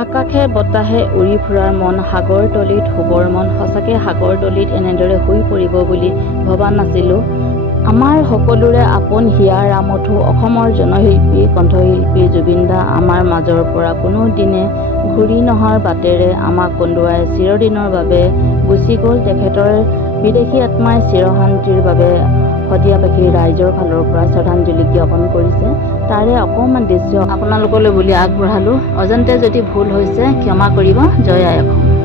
আকাশে বতাহে উৰি ফুৰাৰ মন, সাগৰ তলিত শুবৰ মন। সঁচাকৈ সাগৰ তলিত এনেদৰে শুই পৰিব বুলি ভবা নাছিলোঁ। আমাৰ সকলোৰে আপোন হিয়াৰ আমঠু অসমৰ জনশিল্পী কণ্ঠশিল্পী জুবিন দা আমাৰ মাজৰ পৰা কোনো দিনে ঘূৰি নহাৰ বাটেৰে আমাক কন্দুৱাই চিৰদিনৰ বাবে গুচি গ'ল। তেখেতৰ বিদেশী আত্মাই চিৰশান্তিৰ বাবে শদিয়াবাসী ৰাইজৰ ফালৰ পৰা শ্ৰদ্ধাঞ্জলি জ্ঞাপন কৰিছে। তাৰে অকণমান দৃশ্য আপোনালোকলৈ বুলি আগবঢ়ালোঁ। অজান্তে যদি ভুল হৈছে ক্ষমা কৰিব। জয় আই অসম।